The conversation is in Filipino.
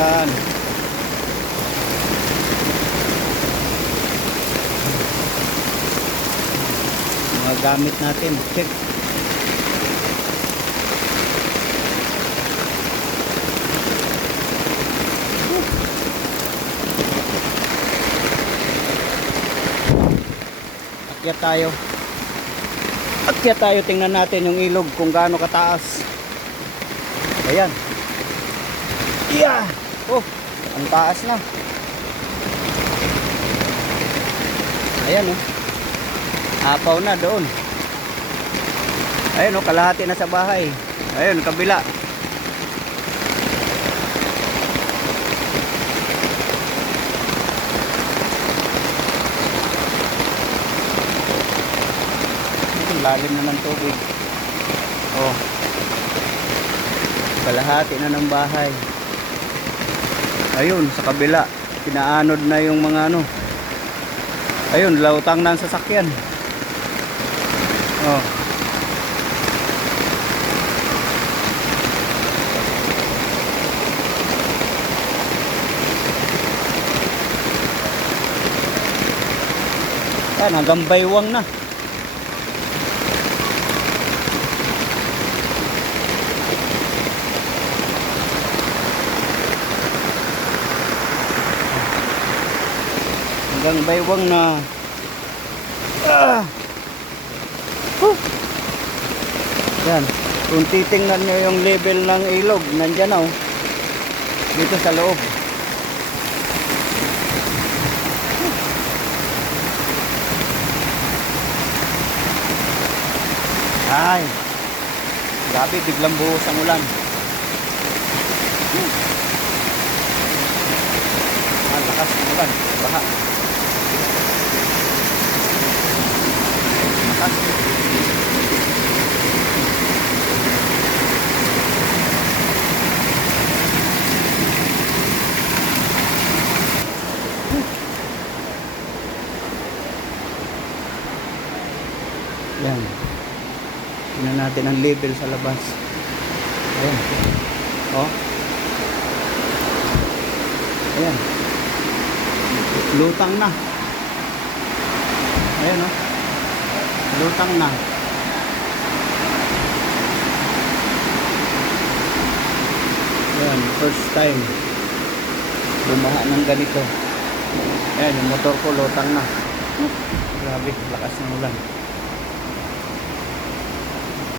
ulan. Mga gamit natin, check. Akyat tayo, tingnan natin yung ilog kung gaano kataas. Ayan. Yeah. Oh, ang taas na. Ayan oh. Apaw na doon. Ayun oh, kalahati na sa bahay. Ayun, kabila. Lalim na ng tubig. Oh. Kalahati na ng bahay. Ayun, sa kabila. Pinaanod na yung mga ano. Ayun, lautang na ang sasakyan. Oh. Yan, hanggang baywang na. Hanggang baywang na. Yan, kung titingnan nyo yung level ng ilog, nandyan na oh, dito sa loob. Ay, grabe, biglang buhos ang ulan. Ang lakas ng ulan, baha. Lakas. Yan. Tingnan natin ang level sa labas. Ayan. Oh. Ayan. Lutang na. Ayan oh. Lutang na. Ayan, first time bumaha ng ganito. Ayan, yung motor ko lutang na. Grabe, lakas ng ulan.